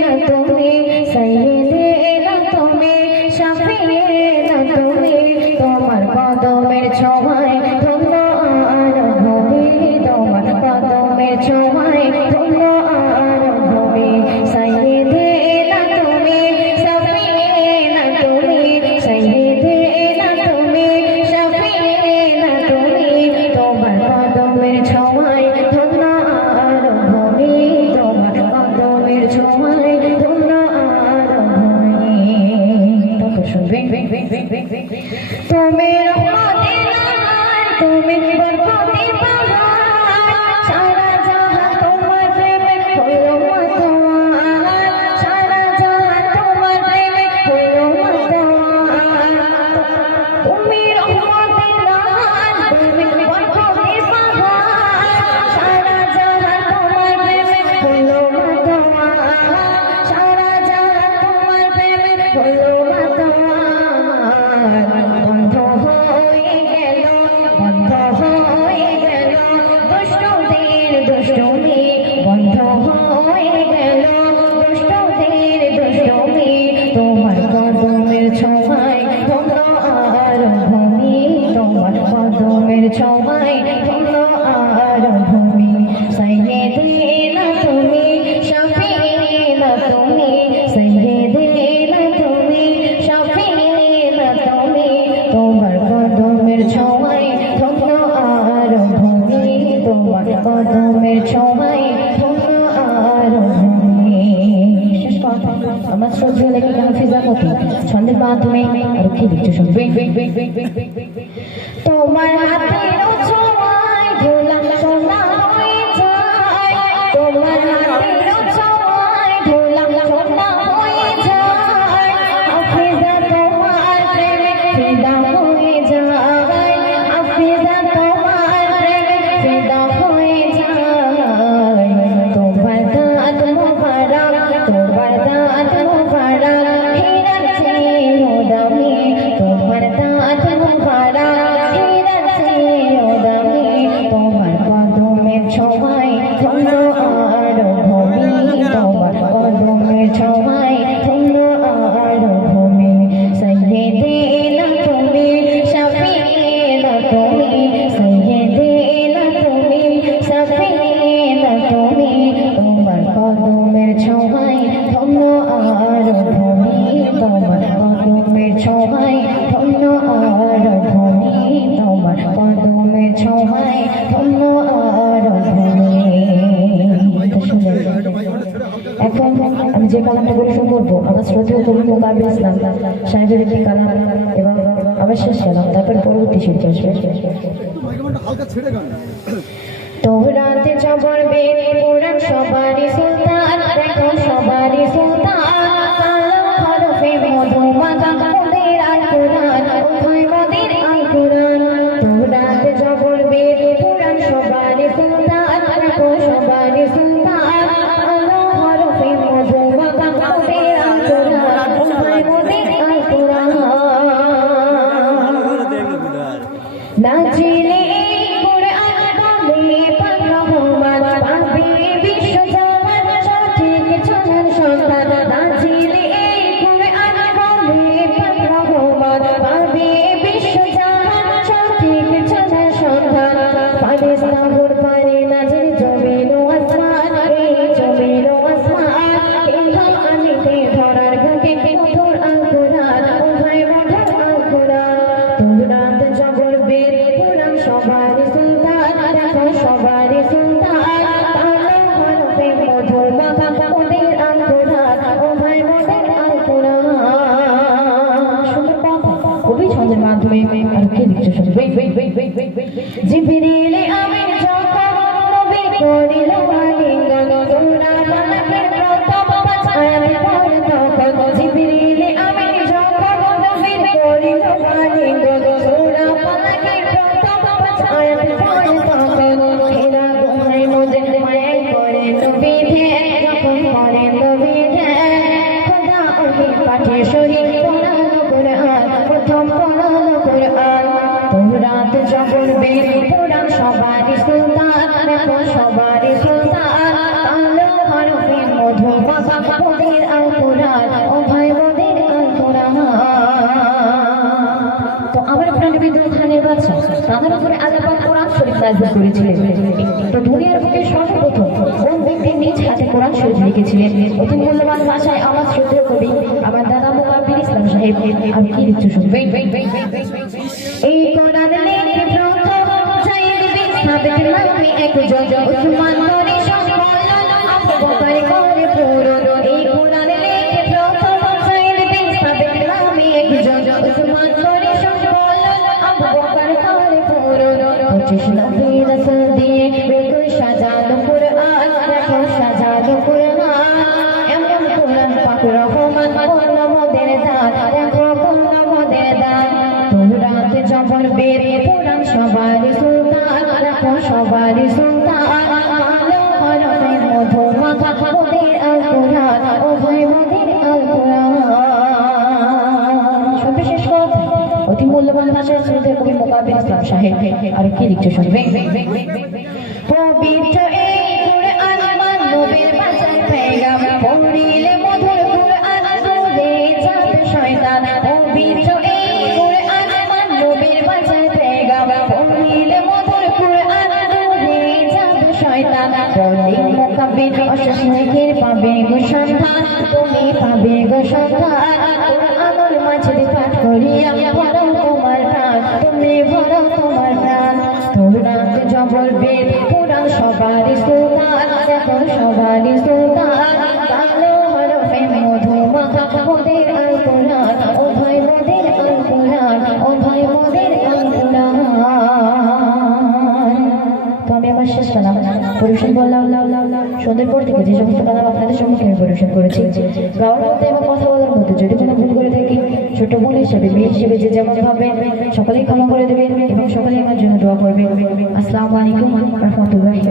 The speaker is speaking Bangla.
না তুমি সাইয়েদে না তুমি শাফিয়ে না তুমি তোমার কদমের ছোঁয়ায় ধন্য আর ভূমি তোমার কদমের ছোঁয়ায় ধন্য আর ভূমি সাইয়েদে না তুমি শাফিয়ে না তুমি সাইয়েদে না তুমি শাফিয়ে না তুমি তোমার কদমের ছোঁয়ায় ধন্য আর ভূমি তোমার কদমের ছোঁয়ায় ধন্য আর ভূমি তুমি রহমতের নাহার তুমি বরকতের বাহার সারা জাহান তোমার প্রেমে হলো মাতোয়ার সারা জাহান তোমার প্রেমে হলো মাতোয়ার তুমি রহমতের নাহার তুমি বরকতের বাহার সারা জাহান তোমার প্রেমে হলো মাতোয়ার সারা জাহান তোমার প্রেমে হলো বন্ধ হয়ে গেল দুষ্টদের দুষ্টমি বন্ধ হয়ে গেল দুষ্টদের দুষ্টমি তোমার কদমের ছোঁয়ায় ধন্য আর ভূমি তোমার কদমের ছোঁয়ায় ধন্য আর ভূমি সাইয়েদে না তুমি শাফিয়ে না তুমি সাইয়েদে না তুমি শাফিয়ে না তুমি তোমার কদমের ছোঁয়ায় ধন্য আর ভূমি তোমার কদমের ছোঁয়ায় ধন্য আর ভূমি শেষ কথা আমার শ্রদ্ধেয় লেখিকা হাফিজা মতি ছন্দের মাধ্যমে আর কি লিখতে শুনবে তোমার হাতের ছোঁয়ায় ধুলা সোনা হয়ে যায় তোমার হাতের ছোঁয়ায় ধুলা সোনা হয়ে যায় হাফিজা তোমার প্রেমে ফিদা হয়ে যায় হাফিজা তোমার প্রেমে ফিদা হয়ে যায় তোমার দাঁত মোবারক তোমার দাঁত মোবারক হীরার চেয়েও দামি তোমার দাঁত মোবারক হীরার চেয়েও দামি তোমার কদমের ছোঁয়ায় ধন্য আর ভূমি তোমার কদমের ছোঁয়ায় ধন্য আর ভূমি সাইয়েদে না তুমি শাফিয়ে না তুমি সাইয়েদে না তুমি শাফিয়ে না তুমি তোমার কদমের ছোঁয়ায় ধন্য আর ভূমি তোমার কদমের ছোঁয়ায় ধন্য আর ভূমি তোমার কদমের ছোঁয়ায় ধন্য আর ভূমি এখন আমি যে কালামটা পরিবেশন করবো আমার শ্রদ্ধেয় কবি মোকাবিল ইসলাম সাহেবের একটি কালাম এবং আবার শেষ কালাম তারপর পরবর্তী শিল্পী আসবে তোরাতে জবর বেড়ে পুরাণ সবারই সুলতান দেখো সবারই সুলতান কালো হরফে মধু মাখা মোদের আল কুরআন ওই মোদের আল কুরআন তোরাতে জবর বেড়ে পুরাণ সবারই সুলতান দেখো সবারই সুলতান কালো হরফে মধু মাখা মোদের আল কুরআন ওই মোদের আল কুরআন নাচিলে জিবরিলে আমিন যখন নবী করিল আলিঙ্গন দোরার মালাকে প্রথম বাছায় পড়ে তখন জিবরিলে আমিন যখন নবী করিল আলিঙ্গন দোরার মালাকে প্রথম বাছায় পড়ে তখন হেরা গোহাই মোদের মায়ায় পড়ে নবী ধ্যান যখন পড়ে নবী ধ্যান খোদা ওহি পাঠে শরীর পড়ানো কোরআন প্রথম পড়ানো কোরআন তোরাত জবর বের পুরাণ তাদের উপরে আল্লাহ পাক কোরআন শরীফ নাযিল করেছিলেন। তো দুনিয়ার বুকে সর্বপ্রথম কোন ব্যক্তি নিজ হাতে কোরআন শরীফ লিখেছিলেন? অতি মূল্যবান ভাষায় আমার শ্রদ্ধেয় কবি আমার দাদা মুকাব্বির ইসলাম সাহেব আর কি লিখছে শুনবেন। এই কোরআন লিখে প্রথম জায়েদ বিন সাবিত নামে একজন উসমান গনি সম্মেলন আবু বকর করে পূরণ। এই কোরআন লিখে প্রথম জায়েদ বিন সাবিত নামে একজন উসমান গনি সম্মেলন আবু বকর করে পূরণ। 25 নবী রাসূল দিয়ে বেকুল সাজানো কোরআন, দেখো সাজানো কোরআন, এমন কোরআন পাক রহমান বলল মোদের দান, দেখো বলল মোদের দান। তৌরাত জবর বের কোরআন সবারই সুলতান, দেখো সবারই সুলতান, কালো হরফে মধু মাখা মোদের আল কোরআন, ও ভাই মোদের আল কোরআন। সর্বশেষ কথা অতি মূল্যবান ভাষায় শ্রদ্ধেয় কবি মুকাব্বির ইসলাম সাহেব আর কি লিখছে শুনবেন। পবিত্র এই কোরআন মানবের বাঁচার পেগাম, পড়িলে মধুর কোরআন দূরে যাবে শয়তান। পবিত্র এই কোরআন মানবের বাঁচার পেগাম, পড়িলে মধুর কোরআন দূরে যাবে শয়তান। পড়ি মুকাব্বির অশেষ নেকির পাবে গো সন্ধান, তুমি পাবে গো সন্ধান। কোরআনের মাঝে পাঠ করিয়া ভরো তোমার প্রাণ, তুমি ভরো তোমার প্রাণ। তৌরাত জবর বেদ কোরআন সবারই সুলতান, দেখো সবারই সুলতান, কালো হরফে মধু মাখা মোদের আল কোরআন, ও ভাই মোদের আল কোরআন, ও ভাই মোদের আল কোরআন। তো আমি আমার শেষ কালাম পরিবেশন করলাম। সন্ধ্যের পর থেকে যে সমস্ত কালাম আপনাদের সম্মুখে আমি পরিবেশন করেছি, গাওয়ার মধ্যে এবং কথা বলার মধ্যে যদি কোনো ভুল করে থাকি, ছোট বোন হিসেবে মেয়ে হিসেবে যে যেমন ভাবে সকলেই ক্ষমা করে দেবেন এবং সকলেই আমার জন্য দোয়া করবেন। আসসালামু আলাইকুম ওয়া রাহমাতুল্লাহি।